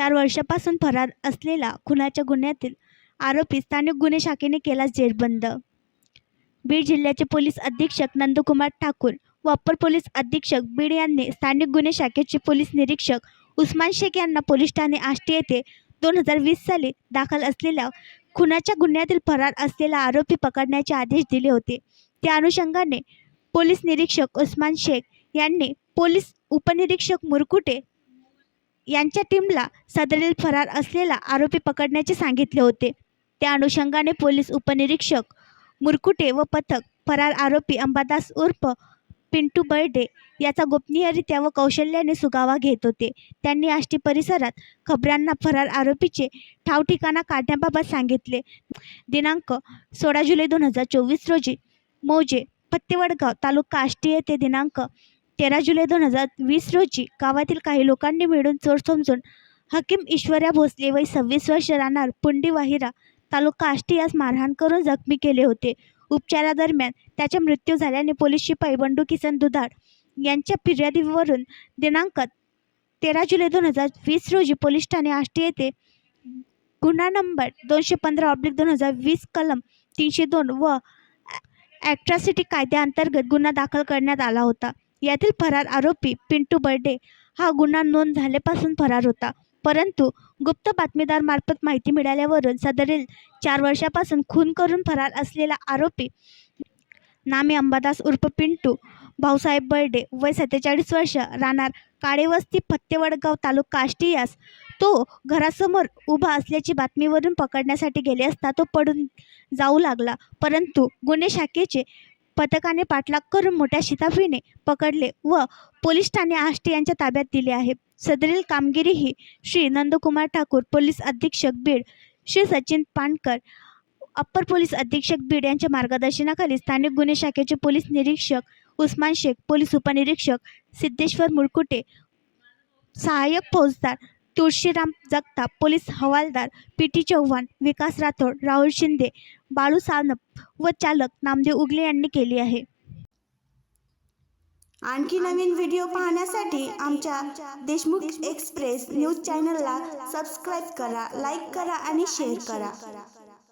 4 वर्षापासून फरार असलेला खुनाच्या गुन्ह्यातील आरोपी स्थानिक गुन्हे शाखेने केला जेरबंद। बीड जिल्ह्याचे पोलीस अधीक्षक नंदकुमार ठाकूर व अप्पर पोलीस अधीक्षक बीड यांनी स्थानिक गुन्हे शाखेचे पोलीस निरीक्षक उस्मान शेख यांना पोलीस ठाणे आष्टी येथे 2020 साली दाखल असलेल्या खुनाच्या गुन्ह्यातील फरार असलेला आरोपी पकडण्याचे आदेश दिले होते। त्या अनुषंगाने पोलीस निरीक्षक उस्मान शेख यांनी पोलीस उपनिरीक्षक मुरकुटे यांच्या टीमला सदरील फरार असलेला आरोपी पकडण्याचे सांगितले होते। त्या अनुषंगाने पोलीस उपनिरीक्षक मुरकुटे व पथक फरार आरोपी अंबादास उर्फ पिंटू बर्डे याचा गोपनीयरित्या व कौशल्याने सुगावा घेत होते। त्यांनी आष्टी परिसरात खबऱ्यांना फरार आरोपीचे ठाव ठिकाणा काढण्याबाबत सांगितले। दिनांक 16 जुलै 2024 रोजी मौजे फत्तेवडगाव तालुका आष्टी येथे दिनांक 13 जुलै 2020 रोजी गावातील काही लोकांनी मिळून चोर समजून हकीम ईश्वर्या भोसले वय 26 वर्ष राहणार पुंडी वाहिरा तालुका आष्टी यास मारहाण करून जखमी केले होते। उपचारादरम्यान त्याचा मृत्यू झाल्याने पोलीस शिपाई बंडू किसन दुधाळ यांच्या फिर्यादीवरून दिनांक 13 जुलै 2020 रोजी पोलीस ठाणे आष्टी येथे गुन्हा नंबर 215/2020 कलम 302 व ॲट्रॉसिटी कायद्याअंतर्गत गुन्हा दाखल करण्यात आला होता। यातील फरार आरोपी पिंटू बर्डे हा गुन्हा नोंद झाल्यापासून फरार होता, परंतु गुप्त बातमीदार मार्फत माहिती मिळाल्यावरून सदरील 4 वर्षापासून खून करून फरार असलेला आरोपी नामे अंबादास उर्फ पिंटू भाऊसाहेब बर्डे वय 47 वर्ष राहणार काळेवस्ती फत्तेवडगाव तालुका आष्टी यास तो घरासमोर उभा असल्याची बातमीवरून पकडण्यासाठी गेले असता तो पडून जाऊ लागला, परंतु गुन्हे शाखेचे पथकाने पाठलाग करून मोठ्या शिताफीने पकडले व पोलीस ठाणे आष्टी यांच्या ताब्यात दिले आहे। सदरील कामगिरी ही श्री नंदकुमार ठाकूर पोलीस अधीक्षक बीड, श्री सचिन पानकर अप्पर पोलीस अधीक्षक बीड यांच्या मार्गदर्शनाखाली स्थानिक गुन्हे शाखेचे पोलीस निरीक्षक उस्मान शेख, पोलीस उपनिरीक्षक सिद्धेश्वर मुरकुटे, सहाय्यक फौजदार तुळशीराम जगताप, पोलीस हवालदार पी.टी. चव्हाण, विकास राठोड, राहुल शिंदे, बाळू सानप व चालक नामदेव उगले यांनी केली आहे। आणखी नवीन व्हिडिओ पाहण्यासाठी आमच्या देशमुख एक्सप्रेस न्यूज चॅनलला सबस्क्राईब करा, लाईक करा आणि शेअर करा।